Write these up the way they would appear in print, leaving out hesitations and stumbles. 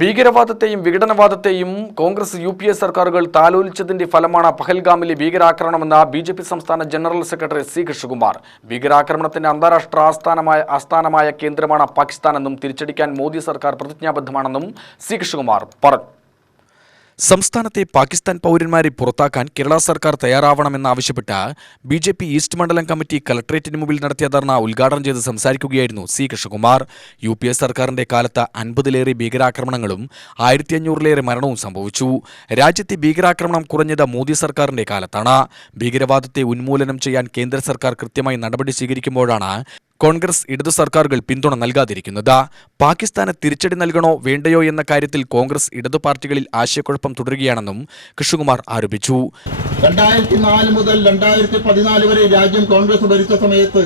ഭീകരവാദത്തെയും വിഘടനവാദത്തെയും കോൺഗ്രസ് യു.പി.എ സർക്കാരുകൾ താലോലിച്ചതിന്റെ ഫലമാണ് പഹൽഗാമിലെ ഭീകരാക്രമണമെന്ന് ബി.ജെ.പി സംസ്ഥാന ജനറൽ സെക്രട്ടറി സി കൃഷ്ണകുമാർ. ഭീകരാക്രമണത്തിന്റെ അന്താരാഷ്ട്ര ആസ്ഥാനമായ കേന്ദ്രമാണ് പാകിസ്ഥാനെന്നും തിരിച്ചടിക്കാൻ മോദി സർക്കാർ പ്രതിജ്ഞാബദ്ധമാണെന്നും സി കൃഷ്ണകുമാർ പറഞ്ഞു. സംസ്ഥാനത്തെ പാകിസ്ഥാൻ പൗരന്മാരെ പുറത്താക്കാൻ കേരള സർക്കാർ തയ്യാറാവണമെന്നാവശ്യപ്പെട്ട് ബി.ജെ.പി ഈസ്റ്റ് മണ്ഡലം കമ്മിറ്റി കലക്ട്രേറ്റിന് മുമ്പിൽ നടത്തിയ ധർണ ഉദ്ഘാടനം ചെയ്ത് സംസാരിക്കുകയായിരുന്നു സി കൃഷ്ണകുമാർ. യു.പി.എ സർക്കാരിന്റെ കാലത്ത് 50-ലേറെ ഭീകരാക്രമണങ്ങളും 1500-ലേറെ മരണവും സംഭവിച്ചു. രാജ്യത്തെ ഭീകരാക്രമണം കുറഞ്ഞത് മോദി സർക്കാരിന്റെ കാലത്താണ്. ഭീകരവാദത്തെ ഉന്മൂലനം ചെയ്യാൻ കേന്ദ്ര സർക്കാർ കൃത്യമായി നടപടി സ്വീകരിക്കുമ്പോഴാണ് കോൺഗ്രസ് ഇടതു സർക്കാരുകൾ പിന്തുണ നൽകാതിരിക്കുന്നത്. പാകിസ്ഥാന് തിരിച്ചടി നൽകണോ വേണ്ടയോ എന്ന കാര്യത്തിൽ കോൺഗ്രസ് ഇടതു പാർട്ടികളിൽ ആശയക്കുഴപ്പം തുടരുകയാണെന്നും കൃഷ്ണകുമാർ ആരോപിച്ചു. 2004 മുതൽ 2014 വരെ രാജ്യം കോൺഗ്രസ് ഭരിച്ച സമയത്ത്,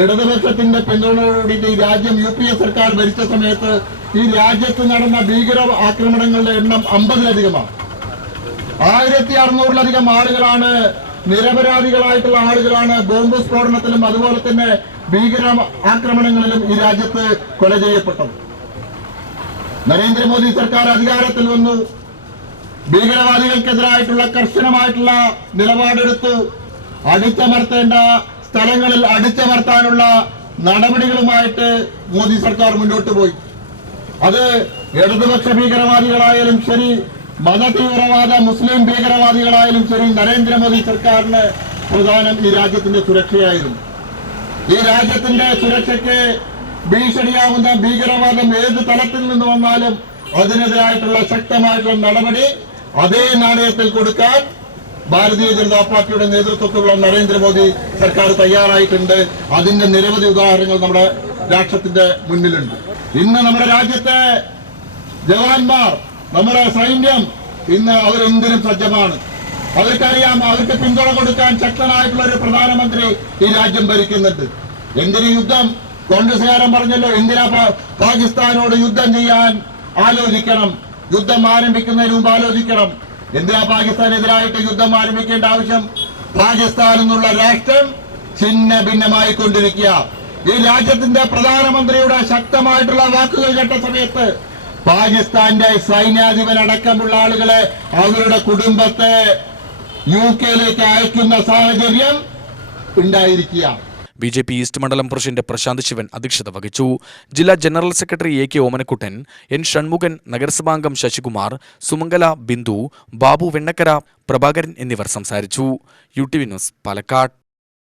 ഇടതുപക്ഷത്തിന്റെ പിന്തുണയോടുകൂടി രാജ്യം യു.പി.എ സർക്കാർ ഭരിച്ച സമയത്ത് ഈ രാജ്യത്ത് നടന്ന ഭീകര ആക്രമണങ്ങളുടെ എണ്ണം 50-ലധികമാണ്. 1600-ലധികം ആളുകളാണ്, നിരപരാധികളായിട്ടുള്ള ആളുകളാണ് ബോംബ് സ്ഫോടനത്തിലും അതുപോലെ തന്നെ ഭീകര ആക്രമണങ്ങളിലും ഈ രാജ്യത്ത് കൊല ചെയ്യപ്പെട്ടത്. നരേന്ദ്രമോദി സർക്കാർ അധികാരത്തിൽ വന്നു, ഭീകരവാദികൾക്കെതിരായിട്ടുള്ള കർശനമായിട്ടുള്ള നിലപാടെടുത്തു. അടിച്ചമർത്തേണ്ട സ്ഥലങ്ങളിൽ അടിച്ചമർത്താനുള്ള നടപടികളുമായിട്ട് മോദി സർക്കാർ മുന്നോട്ട് പോയി. അത് ഇടതുപക്ഷ ഭീകരവാദികളായാലും ശരി, മതതീവ്രവാദ മുസ്ലിം ഭീകരവാദികളായാലും ശരി, നരേന്ദ്രമോദി സർക്കാരിന് പ്രധാനം ഈ രാജ്യത്തിന്റെ സുരക്ഷയായിരുന്നു. ഈ രാജ്യത്തിന്റെ സുരക്ഷയ്ക്ക് ഭീഷണിയാവുന്ന ഭീകരവാദം ഏത് തലത്തിൽ നിന്ന് വന്നാലും അതിനെതിരായിട്ടുള്ള ശക്തമായിട്ടുള്ള നടപടി അതേ നാണയത്തിൽ കൊടുക്കാൻ ഭാരതീയ ജനതാ പാർട്ടിയുടെ നേതൃത്വത്തിലുള്ള നരേന്ദ്രമോദി സർക്കാർ തയ്യാറായിട്ടുണ്ട്. അതിന്റെ നിരവധി ഉദാഹരണങ്ങൾ നമ്മുടെ രാഷ്ട്രത്തിന്റെ മുന്നിലുണ്ട്. ഇന്ന് നമ്മുടെ രാജ്യത്തെ ജവാന്മാർ, നമ്മുടെ സൈന്യം ഇന്ന് അവരെന്തിനും സജ്ജമാണ്. അവർക്കറിയാം, അവർക്ക് പിന്തുണ കൊടുക്കാൻ ശക്തനായിട്ടുള്ള ഒരു പ്രധാനമന്ത്രി ഈ രാജ്യം ഭരിക്കുന്നുണ്ട്. എന്തിനു യുദ്ധം? കോൺഗ്രസുകാരൻ പറഞ്ഞല്ലോ, എന്തിനാ പാകിസ്ഥാനോട് യുദ്ധം ചെയ്യാൻ ആലോചിക്കണം, യുദ്ധം ആരംഭിക്കുന്നതിന് മുമ്പ് ആലോചിക്കണം. എന്തിനാ പാകിസ്ഥാനെതിരായിട്ട് യുദ്ധം ആരംഭിക്കേണ്ട ആവശ്യം? പാകിസ്ഥാൻ എന്നുള്ള രാഷ്ട്രം ഛിന്ന ഭിന്നമായി കൊണ്ടിരിക്കുക. ഈ രാജ്യത്തിന്റെ പ്രധാനമന്ത്രിയുടെ ശക്തമായിട്ടുള്ള വാക്കുകൾ കേട്ട സമയത്ത് പാകിസ്ഥാന്റെ സൈന്യാധിപനടക്കമുള്ള ആളുകളെ, അവരുടെ കുടുംബത്തെ യു.കെയിലേക്ക് അയക്കുന്ന സാഹചര്യം ഉണ്ടായിരിക്കുക. ബി.ജെ.പി ഈസ്റ്റ് മണ്ഡലം പ്രസിഡന്റ് പ്രശാന്ത് ശിവൻ അധ്യക്ഷത വഹിച്ചു. ജില്ലാ general secretary A K. Omanakuttan, N. Shanmughan, നഗരസഭാംഗം ശശികുമാർ, സുമംഗല, ബിന്ദു, ബാബു വെണ്ണക്കര, പ്രഭാകരൻ എന്നിവർ സംസാരിച്ചു. UTV news, Palakkad.